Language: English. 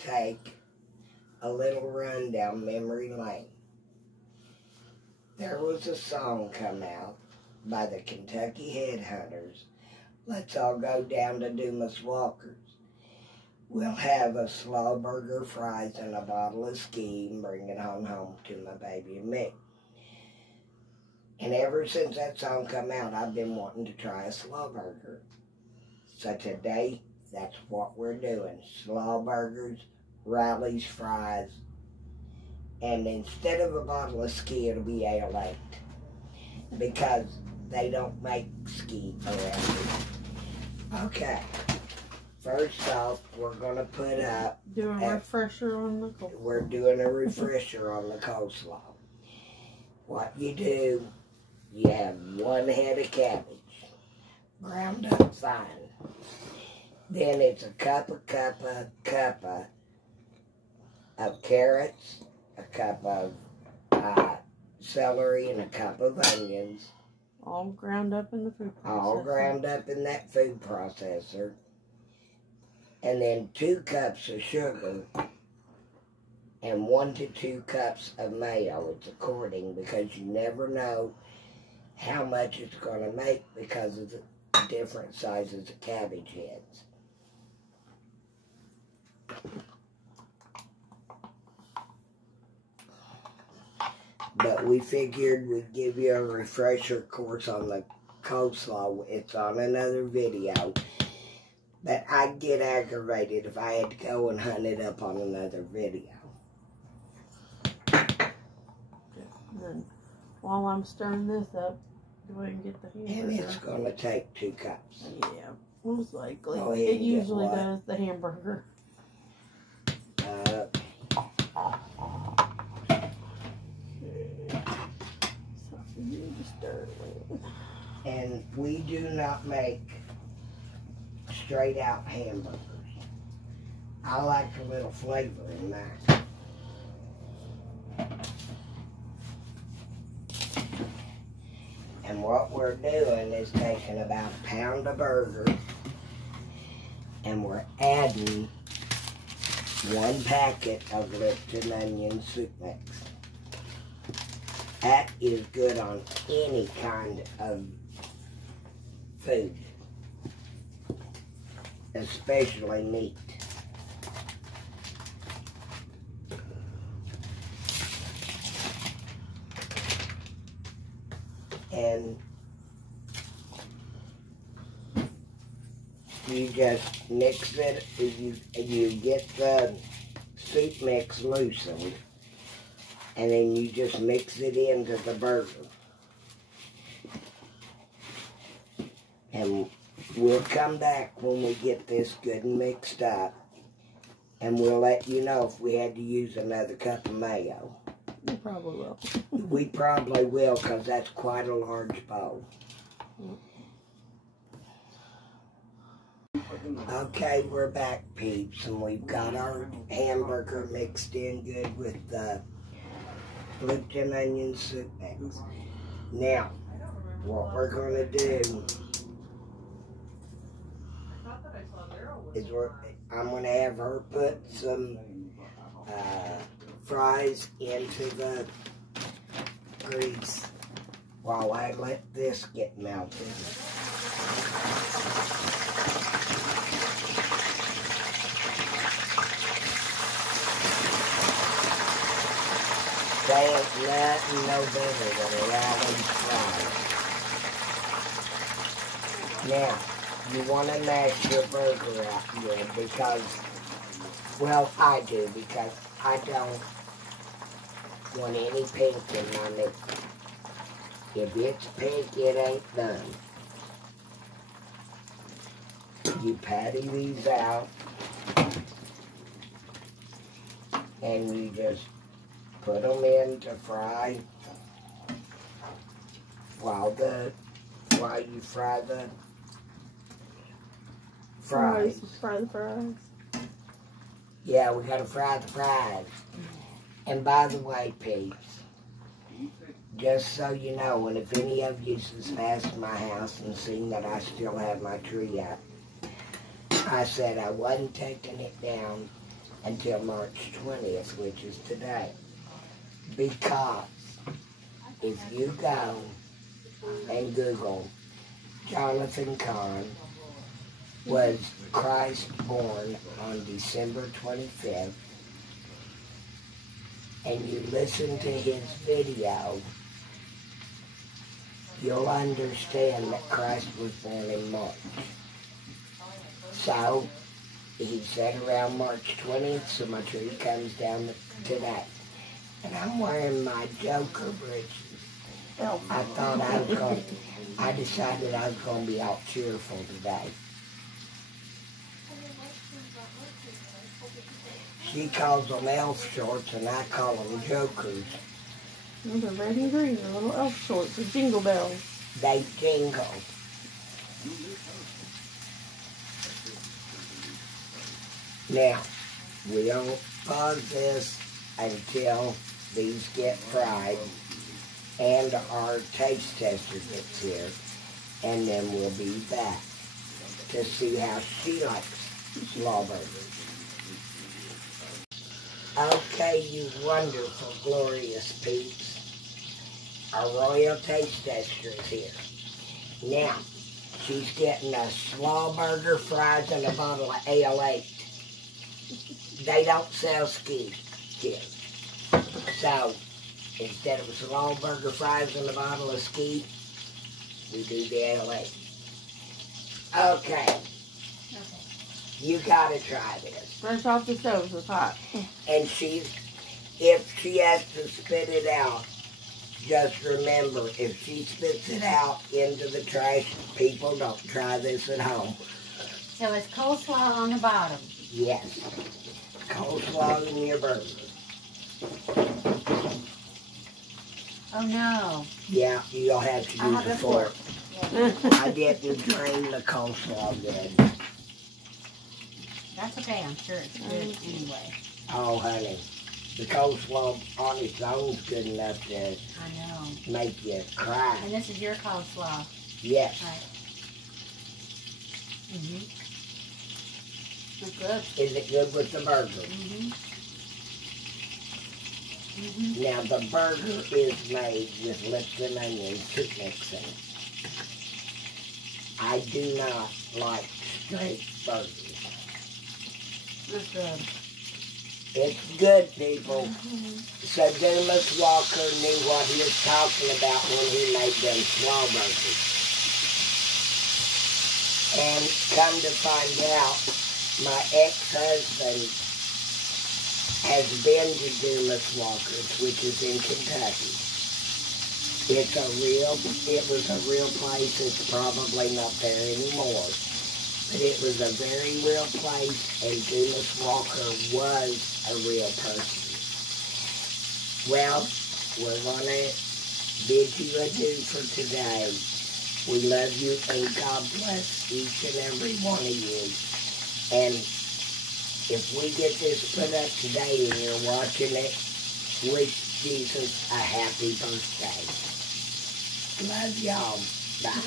take a little run down memory lane. There was a song come out by the Kentucky Headhunters. Let's all go down to Dumas Walker's. We'll have a Slaw burger, fries, and a bottle of ski and bring it home to my baby and me. And ever since that song come out, I've been wanting to try a Slaw burger. So today, that's what we're doing. Slaw burgers, Riley's fries, and instead of a bottle of ski, it'll be ale 8. Because they don't make ski around here. Okay. First off, we're going to put up... Do a refresher on the coleslaw. We're doing a refresher on the coleslaw. What you do, you have 1 head of cabbage, ground up fine. Then it's a cup of carrots, a cup of celery, and a cup of onions. All ground up in the food processor. All ground up in that food processor. And then 2 cups of sugar and 1 to 2 cups of mayo. It's according, because you never know how much it's going to make because of the different sizes of cabbage heads. But we figured we'd give you a refresher course on the coleslaw. It's on another video. But I'd get aggravated if I had to go and hunt it up on another video. And then while I'm stirring this up, go ahead and get the hamburger. And it's going to take 2 cups. Yeah, most likely. Go ahead It usually does, the hamburger. Something you just stir it with. And we do not make straight out hamburgers. I like a little flavor in mine. And what we're doing is taking about a pound of burger and we're adding 1 packet of Lipton onion soup mix. That is good on any kind of food, especially meat. And you just mix it, you get the soup mix loosened, and then you just mix it into the burger. And we'll come back when we get this good and mixed up, and we'll let you know if we had to use another cup of mayo. We probably will. We probably will, because that's quite a large bowl. Okay, we're back, peeps, and we've got our hamburger mixed in good with the Lipton onion soup mix. Now, what we're going to do is I'm going to have her put some fries into the grease while I let this get melted. They ain't nothing no better than a Riley's fries. Now, you want to mash your burger out good because, well, I do, because I don't want any pink in my mix. If it's pink, it ain't done. You patty these out, and you just put them in to fry while you fry the fries. Fry the fries. Yeah, we gotta fry the fries. And by the way, peeps, just so you know, and if any of you has passed my house and seen that I still have my tree up, I said I wasn't taking it down until March 20th, which is today. Because if you go and Google Jonathan Cahn, was Christ born on December 25th, and you listen to his video, you'll understand that Christ was born in March. So, he said around March 20th, so my tree comes down today. And I'm wearing my Joker britches. I decided I was going to be all cheerful today. She calls them elf shorts and I call them jokers. Those are red and green, they're little elf shorts with jingle bells. They jingle. Now, we don't pause this until these get fried and our taste tester gets here, and then we'll be back to see how she likes Slaw burgers. Okay, you wonderful, glorious peeps. Our royal taste tester is here. Now, she's getting a Slaw burger, fries, and a bottle of Ale 8. They don't sell ski here. So, instead of a Slaw burger, fries, and a bottle of ski, we do the Ale 8. Okay. You gotta try this. Fresh off the stove, it's hot. And if she has to spit it out, just remember, if she spits it out into the trash, people don't try this at home. So it's coleslaw on the bottom. Yes. Coleslaw in your burger. Oh no. Yeah, you'll have to use a fork. Yeah. I didn't drain the coleslaw good. That's okay, I'm sure it's good anyway. Oh, honey. The coleslaw on its own is good enough to I know. make you cry. And this is your coleslaw. Yes. Right. Mm-hmm. It's good. Is it good with the burger? Mm-hmm. Mm-hmm. Now, the burger is made with lips and onions soup mixing. I do not like straight burgers. It's good. It's good, people. So Dumas Walker knew what he was talking about when he made them Slaw burgers. And come to find out, my ex-husband has been to Dumas Walker's, which is in Kentucky. It was a real place. It's probably not there anymore. But it was a very real place, and Dumas Walker was a real person. Well, we're going to bid you adieu for today. We love you, and God bless each and every one of you. And if we get this put up today and you're watching it, wish Jesus a happy birthday. Love y'all. Bye.